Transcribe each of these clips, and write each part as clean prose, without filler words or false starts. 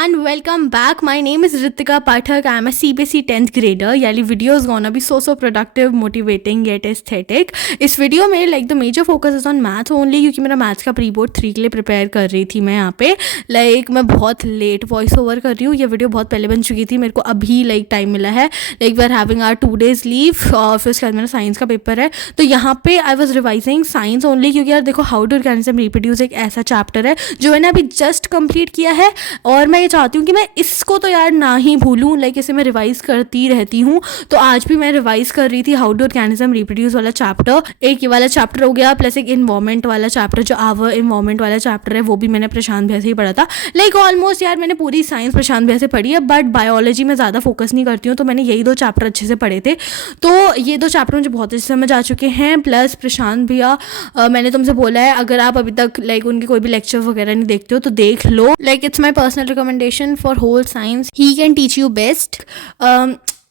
everyone, welcome back. My name is Ritika Pathak. I am a CBSE 10th grader. Yali video is gonna be so productive, motivating yet aesthetic. इस video में like the major focus is on math only क्योंकि मेरा maths का pre board 3 के लिए prepare कर रही थी मैं यहाँ पे. Like मैं बहुत late voice over कर रही हूँ. ये video बहुत पहले बन चुकी थी. मेरे को अभी like time मिला है. Like we are having our 2 days leave और फिर उसके बाद मेरा science का paper है. तो यहाँ पे I was revising science only क्योंकि यार देखो how to organism reproduce एक ऐसा chapter है जो मैंने अभी just complete किया है और मैं ये चाहती हूँ कि मैं इसको तो यार ना ही भूलूँ. लाइक इसे मैं रिवाइज़ करती रहती हूँ. तो आज भी मैं रिवाइज़ कर रही थी हाउ डू ऑर्गेनिज्म रिप्रोड्यूस वाला चैप्टर. एक ये वाला चैप्टर हो गया प्लस एक इन्वायरमेंट वाला चैप्टर जो आवर इन्वायरमेंट वाला चैप्टर है वो भी मैंने प्रशांत भैया से ही पढ़ा था. लाइक ऑलमोस्ट यार मैंने पूरी साइंस प्रशांत भैया से पढ़ी है बट बायोलॉजी में ज़्यादा फोकस नहीं करती हूँ. तो मैंने यही 2 चैप्टर अच्छे से पढ़े थे. तो ये 2 चैप्टर मुझे बहुत अच्छे समझ आ चुके हैं. प्लस प्रशांत भैया मैंने तुमसे बोला है अगर आप अभी तक लाइक उनके कोई भी लेक्चर वगैरह नहीं देखते हो तो देख लो. Like it's my personal recommendation for whole science. He can teach you best.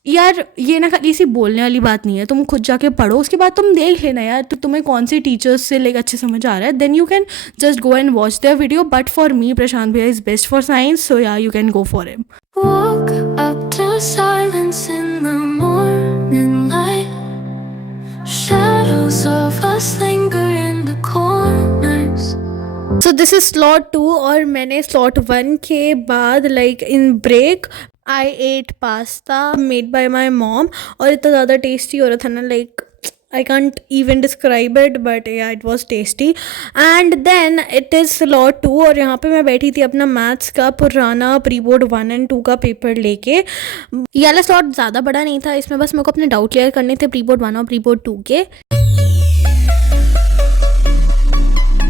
यार ये ना खाली सी बोलने वाली बात नहीं है. तुम खुद जाके पढ़ो उसके बाद तुम देख लेना यार तो तुम्हें कौन से टीचर्स से लाइक अच्छे समझ आ रहा है. Then you can just go and watch their video. But for me Prashant भैया is best for science. So yeah you can go for him. Woke up to silence in the morning light. Shadows of us linger in the corners. So this is slot 2 और मैंने slot 1 के बाद like in break I ate pasta made by my mom और इतना ज़्यादा tasty हो रहा था ना. Like I can't even describe it but yeah it was tasty. And then it is slot 2 और यहाँ पे मैं बैठी थी अपना मैथ्स का पुराना प्री बोर्ड 1 and 2 का पेपर लेके. ये वाला स्लॉट ज़्यादा बड़ा नहीं था. इसमें बस मेरे को अपने डाउट क्लियर करने थे प्री बोर्ड 1 और प्री बोर्ड 2 के.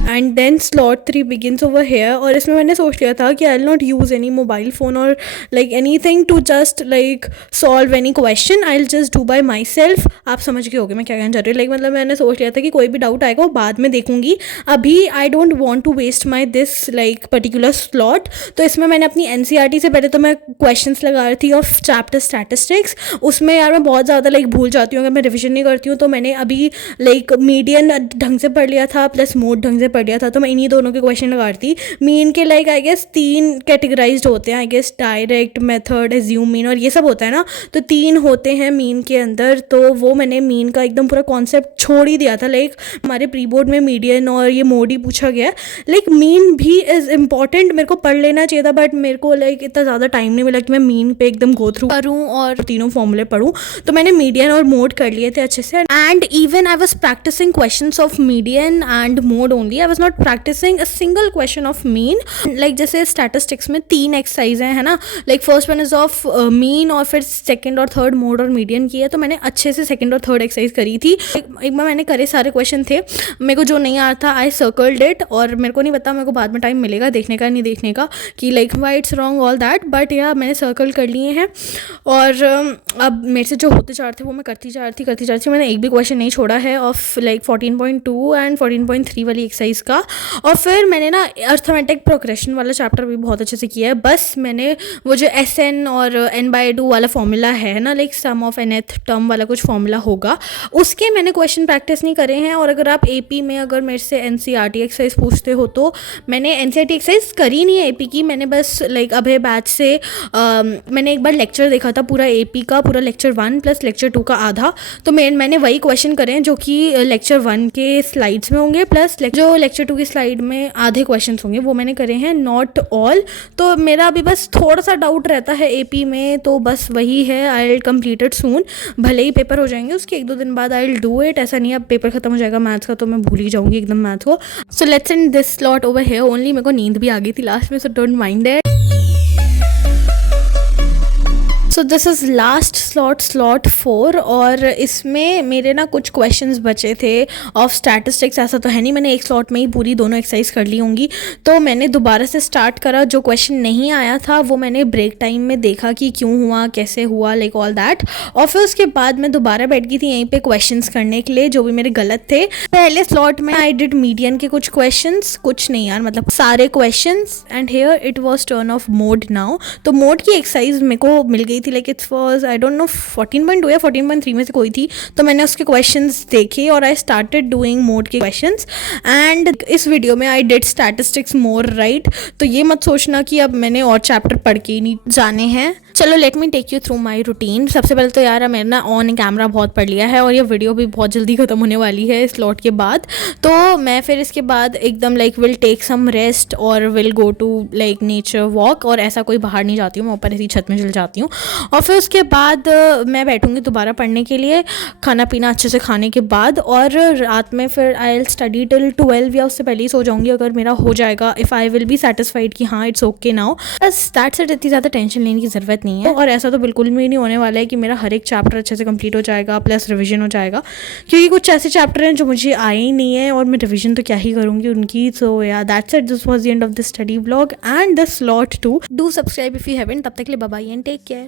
And then slot 3 begins over here और इसमें मैंने सोच लिया था कि I will not use any mobile phone और like anything to just like solve any question. I will just do by myself. आप समझ गए होगे मैं क्या कहना चाह रही हूँ. लाइक मतलब मैंने सोच लिया था कि कोई भी डाउट आएगा वो बाद में देखूंगी. अभी I don't want to waste my this like particular slot. तो इसमें मैंने अपनी NCERT से पहले तो मैं क्वेश्चन लगा रही थी ऑफ चैप्टर स्टैटिस्टिक्स. उसमें यार मैं बहुत ज़्यादा लाइक भूल जाती हूँ अगर मैं रिविजन नहीं करती हूँ. तो मैंने अभी लाइक मीडियन ढंग से पढ़ लिया था प्लस मोड ढंग से पढ़ लिया था. तो मैं इन्हीं दोनों के क्वेश्चन लगा रही थी. मीन के लाइक आई गेस 3 कैटेगराइज्ड होते हैं. I guess direct, method, assume, mean और ये सब होता है ना. तो 3 होते हैं मीन के अंदर. तो वो मैंने मीन का एकदम पूरा कॉन्सेप्ट छोड़ ही दिया था. लाइक हमारे प्री बोर्ड में मीडियन और ये मोड ही पूछा गया. लाइक मीन भी इज़ इम्पॉर्टेंट. मेरे को पढ़ लेना चाहिए था बट मेरे को लाइक इतना ज़्यादा टाइम नहीं मिला कि मैं मीन पे एकदम गो थ्रू करूँ और तीनों फॉर्मूले पढ़ूँ. तो मैंने मीडियन और मोड कर लिए थे अच्छे से. And even I was practising question of median and mode only. I was not practising a single question of mean. like जैसे स्टैटिस्टिक्स में 3 एक्सरसाइज हैं है ना. Like first one is of mean और फिर सेकंड और थर्ड मोड और median की है. तो मैंने अच्छे से सेकंड और थर्ड एक्सरसाइज करी थी. एक बार मैंने करे सारे क्वेश्चन थे. मेरे को जो नहीं आ रहा था आई सर्कल्ड इट और मेरे को नहीं पता मेरे को बाद में टाइम मिलेगा देखने का नहीं देखने का कि like why it's wrong all that. But या मैंने सर्कल कर लिए हैं और अब मेरे से जो होते जा रहे थे वो मैं करती जा रही थी. मैंने एक भी क्वेश्चन नहीं छोड़ा है ऑफ लाइक 14.2 एंड 14.3 वाली एक्सरसाइज का. और फिर मैंने ना अर्थमेटिक प्रोग्रेशन वाला चैप्टर भी बहुत अच्छे से किया है. बस मैंने वो जो SN और n/2 वाला फॉर्मूला है ना like sum of nth term वाला कुछ फॉर्मूला होगा उसके मैंने क्वेश्चन प्रैक्टिस नहीं करे हैं. और अगर आप AP में अगर मेरे से NCERT एक्सरसाइज पूछते हो तो मैंने NCERT एक्सरसाइज करी नहीं है AP की. मैंने बस लाइक अभय बैच से मैंने एक बार लेक्चर देखा था पूरा AP का पूरा लेक्चर 1 प्लस लेक्चर 2 का आधा. तो मैंने वही क्वेश्चन करे हैं जो कि लेक्चर 1 के स्लाइड्स में होंगे प्लस जो लेक्चर 2 की स्लाइड में आधे क्वेश्चंस होंगे वो मैंने करे हैं. Not all. तो मेरा अभी बस थोड़ा सा डाउट रहता है AP में. तो बस वही है. आई विल कंप्लीट इट सून. भले ही पेपर हो जाएंगे उसके 1-2 दिन बाद आई विल डू इट. ऐसा नहीं अब पेपर खत्म हो जाएगा मैथ्स का तो मैं भूल ही जाऊंगी एकदम मैथ को. So let's end this slot over here only. मेरे को नींद भी आ गई थी लास्ट में. So don't mind it. So this is last slot 4 और इसमें मेरे ना कुछ क्वेश्चंस बचे थे ऑफ स्टैटिस्टिक्स. ऐसा तो है नहीं मैंने एक स्लॉट में ही पूरी दोनों एक्सरसाइज कर ली होंगी. तो मैंने दोबारा से स्टार्ट करा. जो क्वेश्चन नहीं आया था वो मैंने ब्रेक टाइम में देखा कि क्यों हुआ कैसे हुआ लाइक ऑल दैट. और फिर उसके बाद मैं दोबारा बैठ गई थी यहीं पे क्वेश्चंस करने के लिए जो भी मेरे गलत थे. पहले स्लॉट में आई डिड मीडियन के कुछ क्वेश्चंस कुछ नहीं यार मतलब सारे questions. And here it was turn off mode now. तो मोड की एक्सरसाइज मेरे को मिल गई थी, like it's was I don't know 14.2 या 14.3 में से कोई थी. तो मैंने उसके क्वेश्चंस देखे और आई स्टार्टेड डूइंग मोड के क्वेश्चंस. एंड इस वीडियो में I did statistics more right. तो ये मत सोचना कि अब मैंने और चैप्टर पढ़ के ही नहीं जाने हैं. चलो let me take you through my routine. सबसे पहले तो यार मैंने ना ऑन कैमरा बहुत पढ़ लिया है और ये वीडियो भी बहुत जल्दी ख़त्म होने वाली है इस स्लॉट के बाद. तो मैं फिर इसके बाद एकदम like will take some rest और will go to like nature walk. और ऐसा कोई बाहर नहीं जाती हूँ, मैं ऊपर ऐसी छत में चल जाती हूँ. और फिर उसके बाद मैं बैठूँगी दोबारा पढ़ने के लिए, खाना पीना अच्छे से खाने के बाद. और रात में फिर आई विल स्टडी टिल 12 या उससे पहले ही सो जाऊँगी अगर मेरा हो जाएगा. If I will be satisfied कि हाँ इट्स ओके नाउ. बस दैट्स इट. इतनी ज़्यादा टेंशन लेने की ज़रूरत नहीं है. और ऐसा तो बिल्कुल भी नहीं होने वाला है कि मेरा हर एक चैप्टर अच्छे से कंप्लीट हो जाएगा प्लस रिवीजन हो जाएगा, क्योंकि कुछ ऐसे चैप्टर हैं जो मुझे आए ही नहीं है और मैं रिवीजन तो क्या ही करूँगी उनकी. So yeah that's it. This was the end of the study vlog and the slot two. Do subscribe if you haven't. तब तक के लिए bye bye and take care.